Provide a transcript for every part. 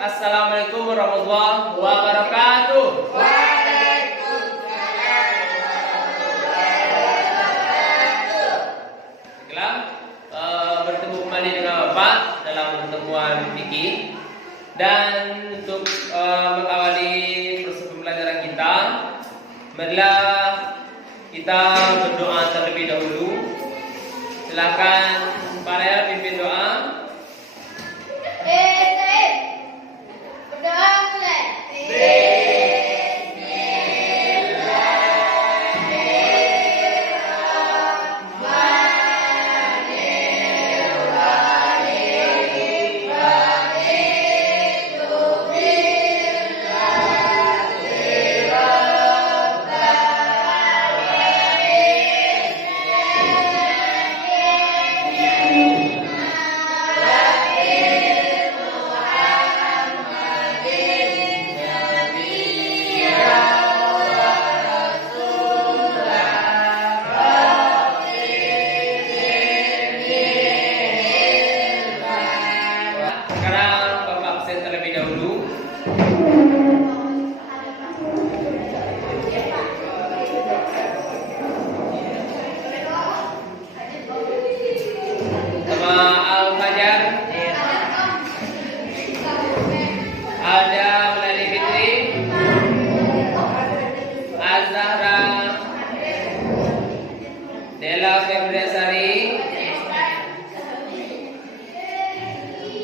Assalamualaikum warahmatullahi wabarakatuh. Baiklah, bertemu kembali dengan Bapak dalam pertemuan fikih. Dan untuk mengawali proses pembelajaran kita, marilah kita berdoa terlebih dahulu. Silakan para pimpin doa. Berdoa mulai.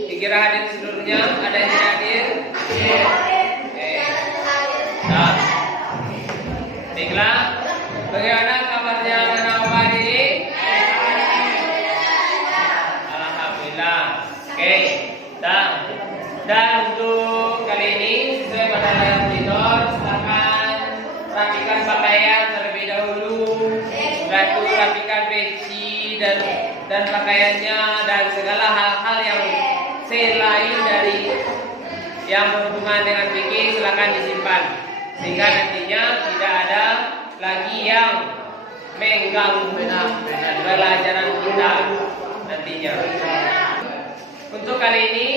Dikira hadir seluruhnya, ada yang tidak hadir? Nah, baiklah. Bagaimana kabarnya anak hari ini? Alhamdulillah. Oke. Dan untuk kali ini sesuai pada layar monitor, silakan rapikan pakaian terlebih dahulu. Lalu rapikan peci dan pakaiannya dan segala hal-hal yang selain dari yang berhubungan dengan fikih silakan disimpan sehingga nantinya tidak ada lagi yang mengganggu pelajaran kita nantinya. Untuk kali ini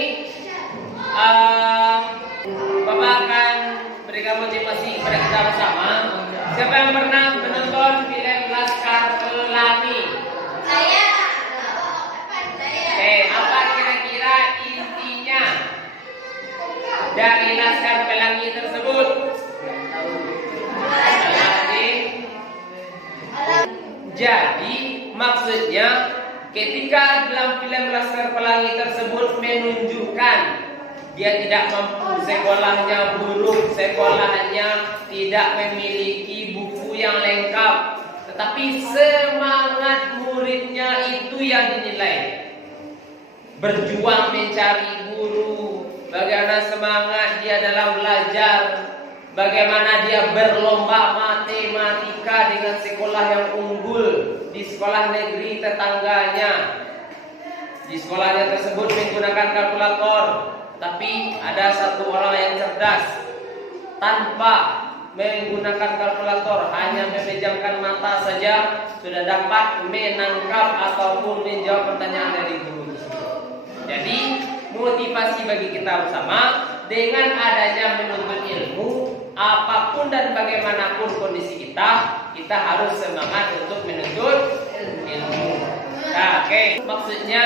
Bapak akan berikan motivasi kepada kita bersama. Siapa yang pernah menonton film Laskar Pelangi? Saya. Apa kira-kira intinya dari Laskar Pelangi tersebut? Jadi maksudnya ketika dalam film Laskar Pelangi tersebut menunjukkan dia tidak mampu, sekolahnya buruk, sekolahnya tidak memiliki buku yang lengkap, tetapi semangat muridnya itu yang dinilai. Berjuang mencari guru, bagaimana semangat dia dalam belajar, bagaimana dia berlomba matematika dengan sekolah yang unggul di sekolah negeri tetangganya. Di sekolahnya tersebut menggunakan kalkulator, tapi ada satu orang yang cerdas tanpa menggunakan kalkulator, hanya memejamkan mata saja sudah dapat menangkap ataupun menjawab pertanyaan dari guru. Jadi motivasi bagi kita bersama dengan adanya menuntut ilmu, apapun dan bagaimanapun kondisi kita harus semangat untuk menuntut ilmu. Nah, oke. Maksudnya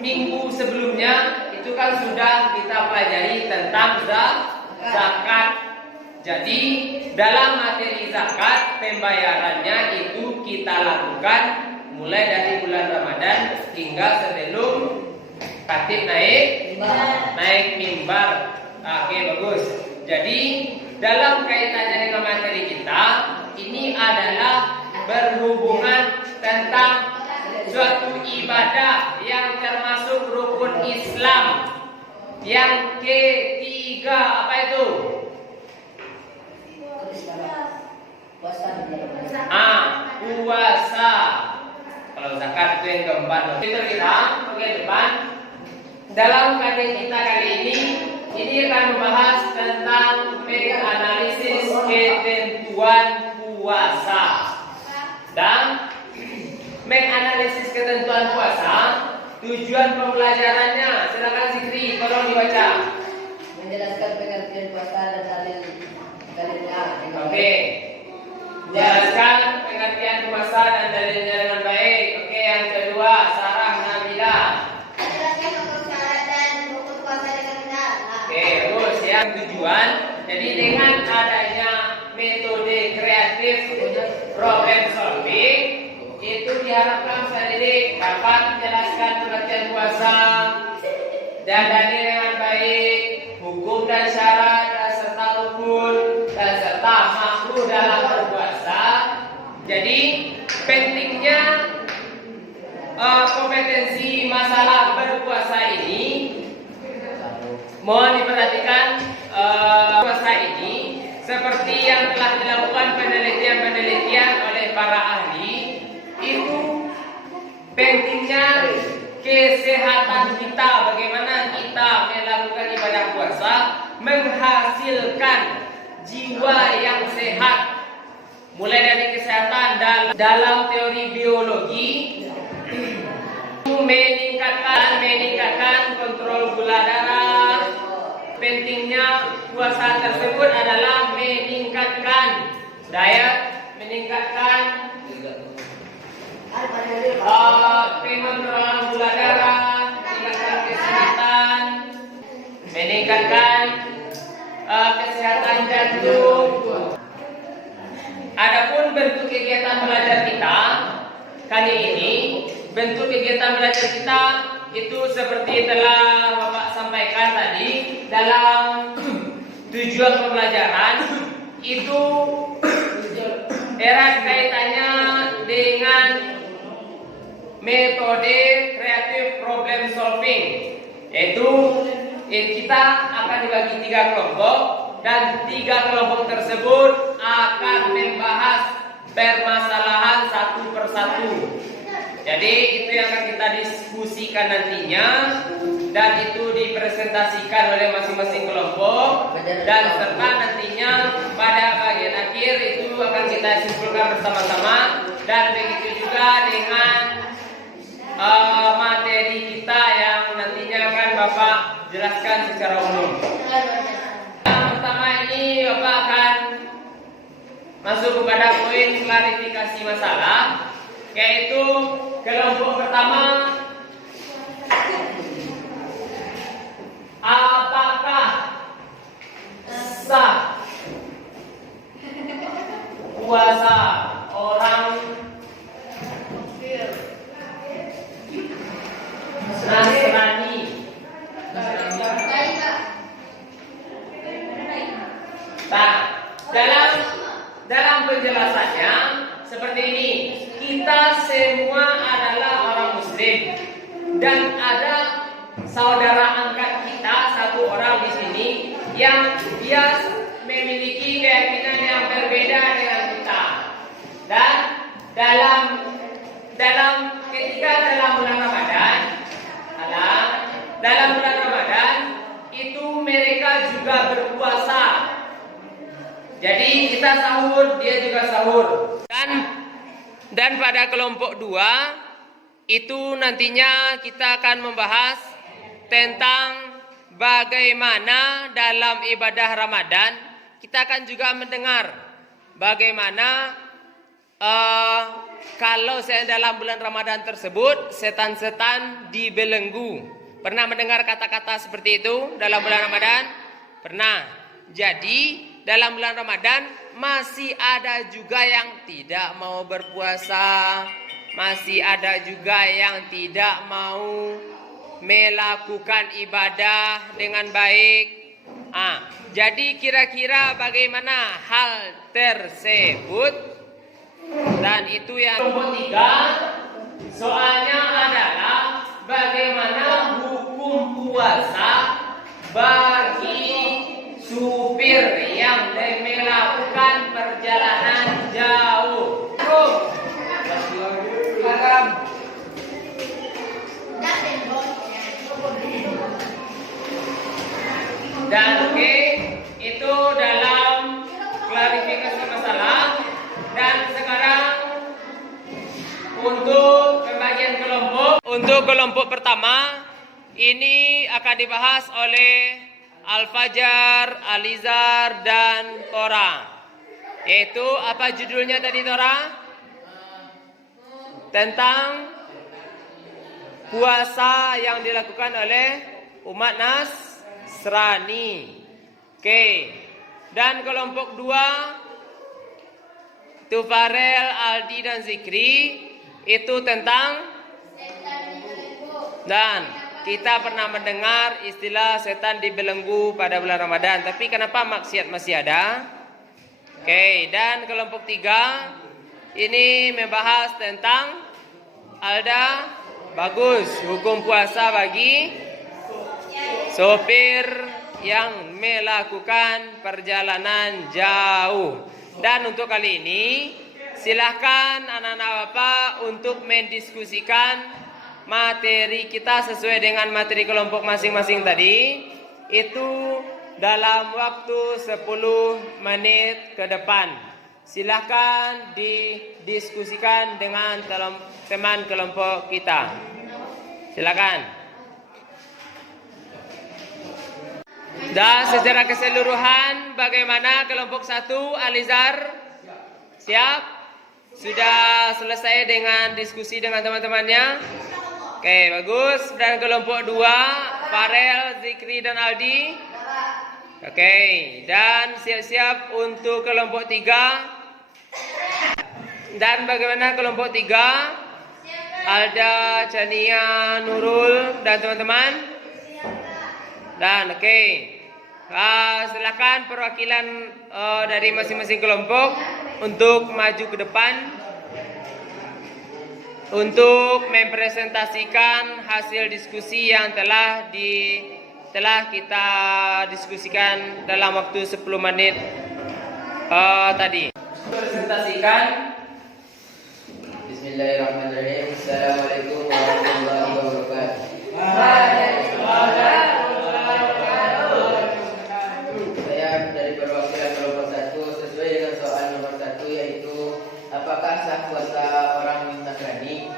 minggu sebelumnya itu kan sudah kita pelajari tentang zakat. Jadi dalam materi zakat pembayarannya itu kita lakukan mulai dari bulan Ramadan hingga sebelum khatib naik mimbar. Oke, bagus. Jadi dalam kaitannya dengan materi kita, ini adalah berhubungan tentang suatu ibadah yang termasuk rukun Islam. Yang ketiga apa itu? Puasa. Kalau zakat itu yang keempat. Kita bagian depan. Dalam kajian kita kali ini akan membahas tentang menganalisis ketentuan puasa dan menganalisis ketentuan puasa. Tujuan pembelajarannya, silakan Zikri, tolong dibaca. puasa dan dalilnya. Oke. Jelaskan pengertian puasa dan dalilnya dengan baik. Oke, yang kedua, Sarah Nabila. Jelaskan hukum syarat dan hukum puasa dengan benar. Oke, terus yang tujuan. Jadi dengan adanya metode kreatif problem solving, itu diharapkan usaha didik dapat menjelaskan pengertian puasa dan dalil dengan baik, hukum dan syarat dan serta rukun dan serta makruh dalam berpuasa. Jadi pentingnya kompetensi masalah berpuasa ini mohon diperhatikan. Puasa ini seperti yang telah dilakukan penelitian-penelitian oleh para ahli, itu pentingnya kesehatan kita, bagaimana kita melakukan ibadah puasa menghasilkan jiwa yang sehat. Mulai dari kesehatan dalam teori biologi, meningkatkan kontrol gula darah. Pentingnya puasa tersebut adalah meningkatkan daya, meningkatkan pengontrolan gula darah, meningkatkan kesehatan, meningkatkan kesehatan jantung. Adapun bentuk kegiatan belajar kita kali ini, bentuk kegiatan belajar kita itu seperti telah Bapak sampaikan tadi, dalam tujuan pembelajaran itu erat kaitannya dengan metode kreatif problem solving, yaitu kita akan dibagi 3 kelompok dan 3 kelompok tersebut akan membahas permasalahan satu persatu. Jadi itu yang akan kita diskusikan nantinya, dan itu dipresentasikan oleh masing-masing kelompok, dan serta nantinya pada bagian akhir itu akan kita simpulkan bersama-sama. Dan begitu juga dengan materi kita yang nantinya akan Bapak jelaskan secara umum. Yang pertama ini Bapak akan masuk kepada poin klarifikasi masalah, yaitu kelompok pertama, apakah sah puasa orang Nasrani? Nah, dalam penjelasannya seperti ini. Kita semua adalah orang Muslim, dan ada saudara angkat kita satu orang di sini yang dia memiliki keyakinan yang berbeda dengan kita. Dan ketika dalam bulan Ramadan itu mereka juga berpuasa. Jadi kita sahur, dia juga sahur. Dan pada kelompok 2 itu nantinya kita akan membahas tentang bagaimana dalam ibadah Ramadan kita akan juga mendengar bagaimana kalau dalam bulan Ramadan tersebut setan-setan dibelenggu. Pernah mendengar kata-kata seperti itu dalam bulan Ramadan? Pernah. Jadi dalam bulan Ramadan masih ada juga yang tidak mau berpuasa, masih ada juga yang tidak mau melakukan ibadah dengan baik. Jadi kira-kira bagaimana hal tersebut? Dan itu yang nomor 3. Soalnya adalah bagaimana hukum puasa bagi supir yang melakukan perjalanan jauh. Dan itu dalam klarifikasi masalah. Dan sekarang untuk pembagian kelompok. Untuk kelompok pertama ini akan dibahas oleh Al-Fajar, Alizar, dan Tora. Yaitu apa judulnya tadi Tora? Tentang puasa yang dilakukan oleh umat Nasrani. Oke. Dan kelompok 2 itu Farel, Aldi, dan Zikri. Itu tentang, dan kita pernah mendengar istilah setan dibelenggu pada bulan Ramadan. Tapi kenapa maksiat masih ada? Oke. Dan kelompok 3 ini membahas tentang Alda, bagus, hukum puasa bagi sopir yang melakukan perjalanan jauh. Dan untuk kali ini silahkan anak-anak Bapak untuk mendiskusikan materi kita sesuai dengan materi kelompok masing-masing tadi. Itu dalam waktu 10 menit ke depan. Silahkan didiskusikan dengan teman kelompok kita. Silakan. Dan secara keseluruhan bagaimana kelompok 1 Alizar? Siap? Sudah selesai dengan diskusi dengan teman-temannya? Oke, bagus. Dan kelompok 2 Farel, Zikri, dan Aldi? Oke, dan siap-siap untuk kelompok 3. Dan bagaimana kelompok 3? Alda, Chania, Nurul, dan teman-teman? Dan oke. Silakan perwakilan dari masing-masing kelompok untuk maju ke depan untuk mempresentasikan hasil diskusi yang telah kita diskusikan dalam waktu 10 menit tadi. Presentasikan. Bismillahirrahmanirrahim. Assalamualaikum warahmatullahi wabarakatuh. Saya dari perwakilan kelompok 1 sesuai dengan soal nomor 1, yaitu apakah sah puasa orang Nasrani?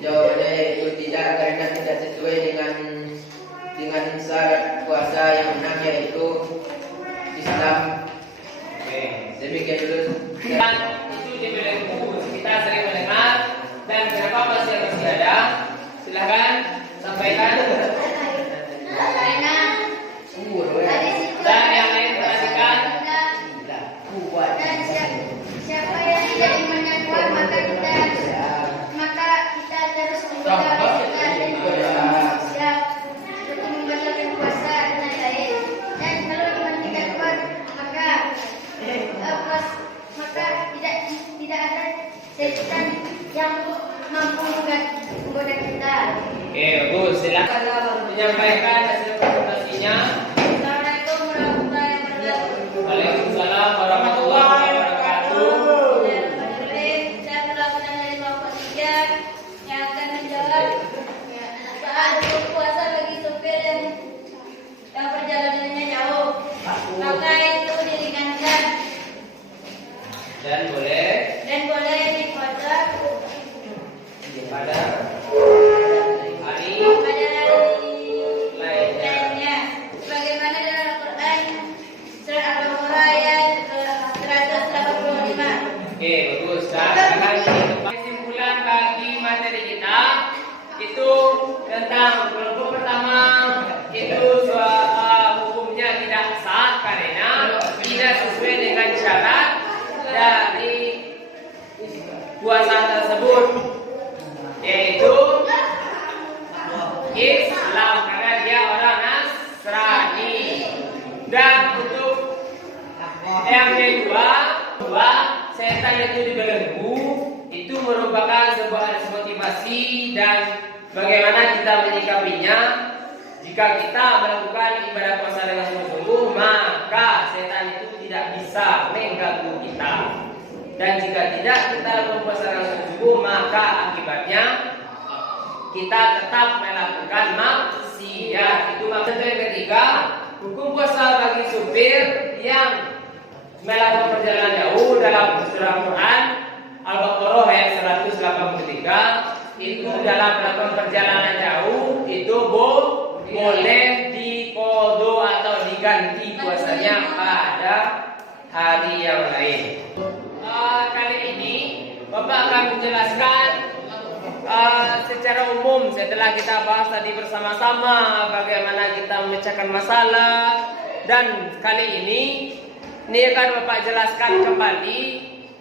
Jawabannya yaitu tidak, karena tidak sesuai dengan syarat puasa yang benar, yaitu Islam. Demikian dulu. Dan itu dibelenggu, kita sering mendengar. Dan kenapa masih ada? Silakan sampaikan. Dan yang lain perhatikan. Dan siapa yang tidak imannya kuat, maka kita terus menjaga kesukaan dan siap untuk membatalkan puasa dengan baik. Dan kalau iman kita kuat, maka tidak ada setan yang mampu menggoda kita. Oke, bagus. Silakan menyampaikan hasil presentasinya. Assalamualaikum warahmatullahi wabarakatuh. Waalaikumsalam warahmatullahi wabarakatuh. Saya perwakilan dari kelompok 3 yang akan menjawab saat puasa bagi supir yang perjalanannya jauh, maka itu diringankan Dan boleh dipuasa pada hari lainnya, sebagaimana dalam Al-Quran surat Al-Baqarah ayat 185. Oke, bagus. Kesimpulan bagi materi kita itu tentang kelompok pertama itu hukumnya tidak sah karena tidak sesuai dengan syarat dari puasa tersebut, yaitu Islam, karena dia orang Nasrani. Dan untuk yang kedua, setan itu dibelenggu, itu merupakan sebuah motivasi dan bagaimana kita menyikapinya. Jika kita melakukan ibadah puasa dengan sungguh-sungguh, maka setan itu tidak bisa mengganggu kita. Dan jika tidak kita berpuasa dengan sungguh-sungguh, maka akibatnya kita tetap melakukan maksiat. Itu maksudnya yang ketiga, hukum puasa bagi supir yang melakukan perjalanan jauh dalam surah Quran Al-Baqarah ayat 183 itu dalam melakukan perjalanan jauh itu boleh puasanya pada hari yang lain. Kali ini Bapak akan menjelaskan secara umum setelah kita bahas tadi bersama-sama bagaimana kita memecahkan masalah, dan kali ini akan Bapak jelaskan kembali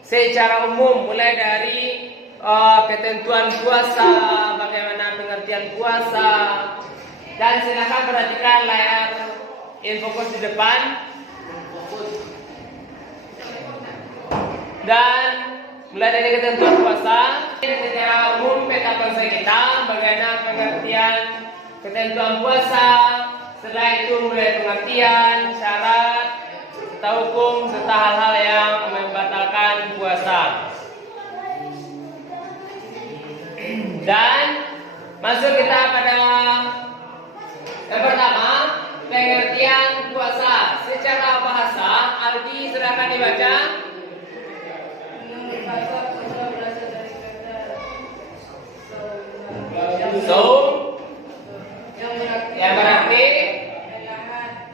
secara umum mulai dari ketentuan puasa, bagaimana pengertian puasa, dan silakan perhatikan layar infokus di depan. Dan mulai dari ketentuan puasa, secara umum peta konsep kita, bagaimana pengertian ketentuan puasa, setelah itu mulai pengertian, syarat, serta hukum, serta hal-hal yang membatalkan puasa. Dan masuk kita pada yang pertama, pengertian puasa secara bahasa. Aldi, silakan dibaca. So, yang berarti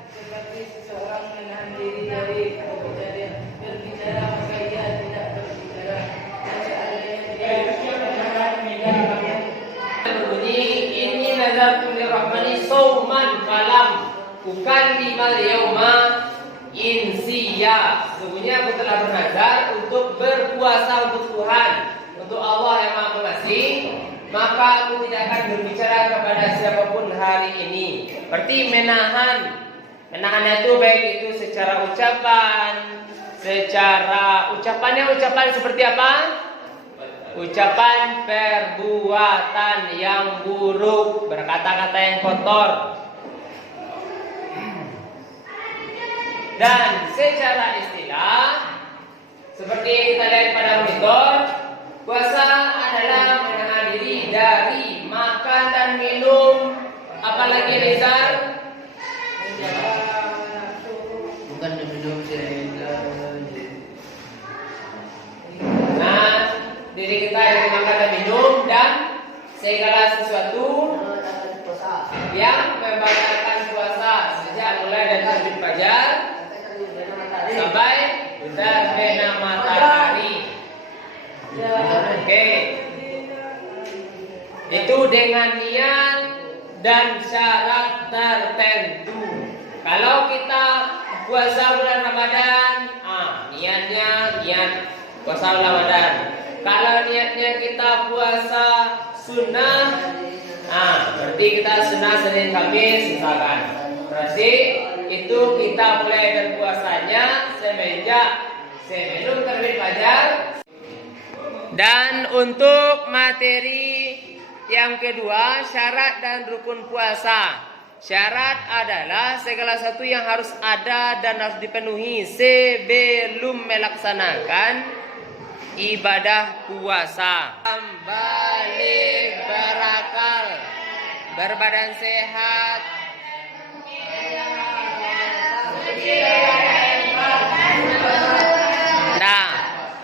seperti seseorang menahan diri dari berbicara maka ia tidak berbicara. berbunyi ini nazartu lirrahmani sauman falam ukallimal yauma insiya. Sesungguhnya aku telah bernazar untuk berpuasa untuk Tuhan, untuk Allah yang Maha Pengasih, maka aku tidak akan berbicara kepada siapapun hari ini. Berarti menahannya itu baik itu secara ucapan, ucapan seperti apa? Ucapan perbuatan yang buruk, berkata-kata yang kotor. Dan secara istilah, seperti kita lihat pada monitor, puasa adalah menahan diri dari makan dan minum, apalagi Rizal, Bukan minum sirena. nah, diri kita yang makan dan minum, dan segala sesuatu yang membatalkan puasa sejak mulai dari terbit fajar sampai terbitnya matahari. Oke. Itu dengan niat dan syarat tertentu. Kalau kita puasa bulan Ramadan, niat puasa bulan Ramadan. Kalau niatnya kita puasa sunnah, berarti kita sunnah Senin Kamis misalkan. Berarti itu kita mulai berpuasanya semenjak sebelum terbit fajar. Dan untuk materi yang kedua, syarat dan rukun puasa. Syarat adalah segala sesuatu yang harus ada dan harus dipenuhi sebelum melaksanakan ibadah puasa. Balik berakal, berbadan sehat, nah,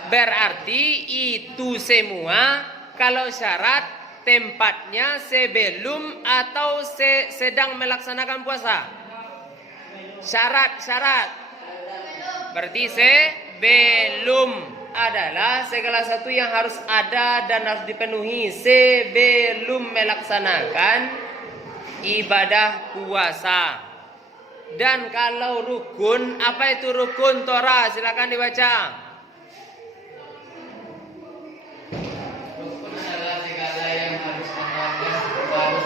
berarti itu semua kalau syarat tempatnya sebelum atau sedang melaksanakan puasa. Syarat berarti sebelum adalah segala sesuatu yang harus ada dan harus dipenuhi sebelum melaksanakan ibadah puasa. Dan kalau rukun, apa itu rukun Tora? Silakan dibaca. Rukun adalah segala yang harus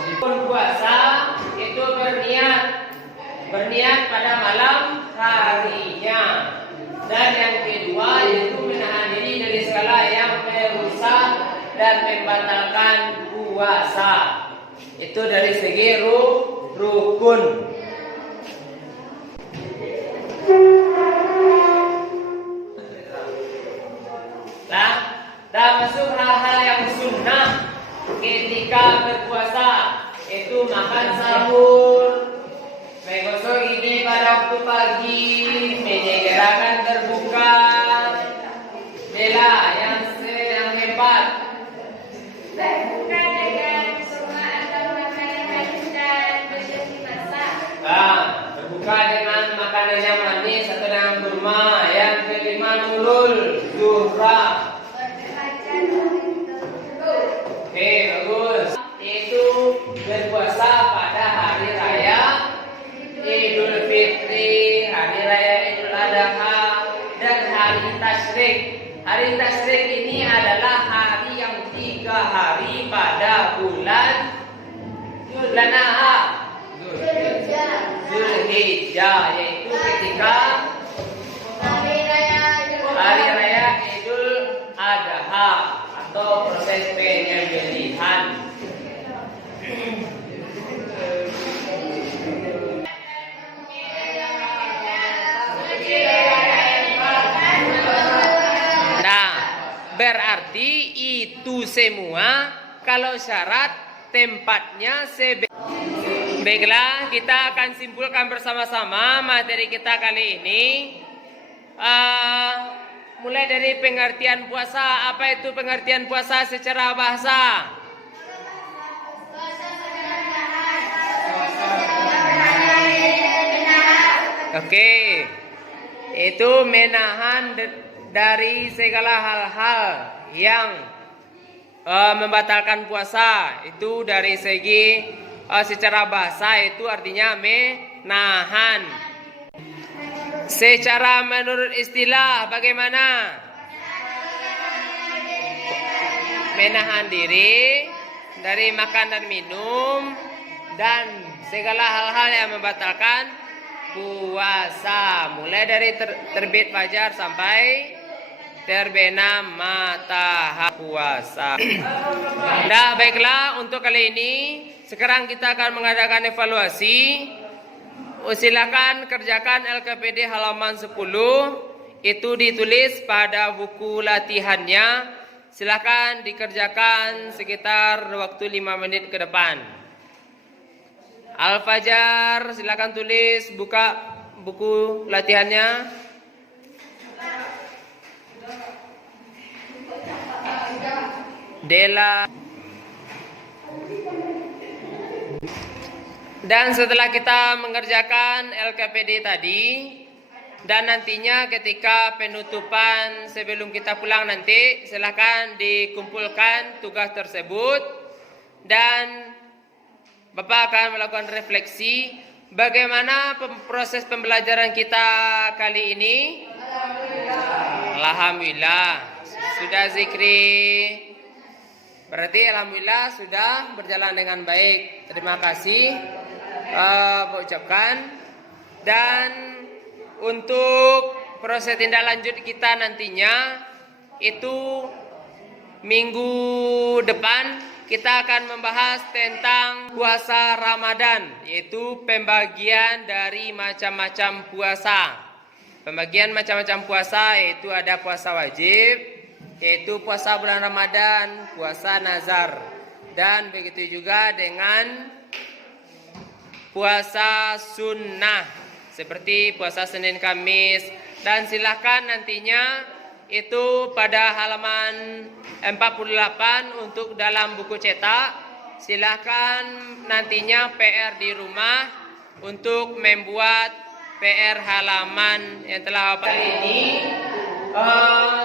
Rukun puasa itu berniat pada malam harinya. Dan yang kedua yaitu menahan diri dari segala yang merusak dan membatalkan puasa. Itu dari segi rukun. Dan masuk hal-hal yang sunnah ketika berpuasa, itu makan sahur, menggosok gigi pada waktu pagi, menyegerakan berbuka, bela yang hebat. Berbuka dengan semua atau makanan halus dan berjadi masak. Berbuka dengan makanan yang Hari Tasyrik ini adalah hari yang 3 hari pada bulan apa? Zulhijjah, yaitu ketika hari raya Idul Adha atau proses penyembelihan. Nah, berarti itu semua kalau syarat tempatnya Baiklah, kita akan simpulkan bersama-sama materi kita kali ini. Mulai dari pengertian puasa. Apa itu pengertian puasa secara bahasa? Oke, itu menahan dari segala hal-hal yang membatalkan puasa. Itu dari segi secara bahasa itu artinya menahan. Secara menurut istilah bagaimana? Menahan diri dari makan dan minum dan segala hal-hal yang membatalkan puasa, mulai dari terbit fajar sampai terbenam matahari puasa. Nah, baiklah, untuk kali ini sekarang kita akan mengadakan evaluasi. Silakan kerjakan LKPD halaman 10. Itu ditulis pada buku latihannya. Silakan dikerjakan sekitar waktu 5 menit ke depan. Al-Fajar, silakan tulis, buka buku latihannya. Dela. Dan setelah kita mengerjakan LKPD tadi, dan nantinya ketika penutupan sebelum kita pulang nanti, silakan dikumpulkan tugas tersebut dan Bapak akan melakukan refleksi bagaimana proses pembelajaran kita kali ini. Alhamdulillah sudah zikri. Berarti alhamdulillah sudah berjalan dengan baik. Terima kasih ucapkan. Dan untuk proses tindak lanjut kita nantinya itu minggu depan kita akan membahas tentang puasa Ramadan, yaitu pembagian dari macam-macam puasa. Pembagian macam-macam puasa yaitu ada puasa wajib, yaitu puasa bulan Ramadan, puasa nazar, dan begitu juga dengan puasa sunnah seperti puasa Senin Kamis. Dan silakan nantinya itu pada halaman 48 untuk dalam buku cetak. Silakan nantinya PR di rumah untuk membuat PR halaman yang telah kali ini.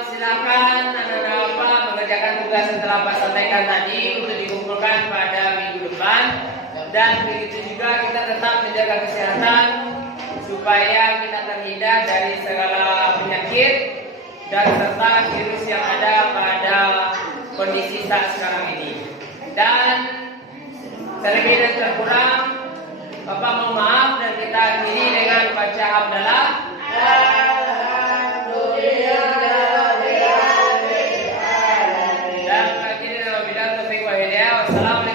Silakan anak-anak Bapak mengerjakan tugas yang telah Pak sampaikan tadi untuk dikumpulkan pada minggu depan. Dan begitu juga kita tetap menjaga kesehatan supaya kita terhindar dari segala penyakit dan serta virus yang ada pada kondisi saat sekarang ini. Dan selebih dan terkurang Bapak mohon maaf, dan kita akhiri dengan baca hamdalah. Dan akhirnya wabillahi taufiq wa hidayah. Wassalamualaikum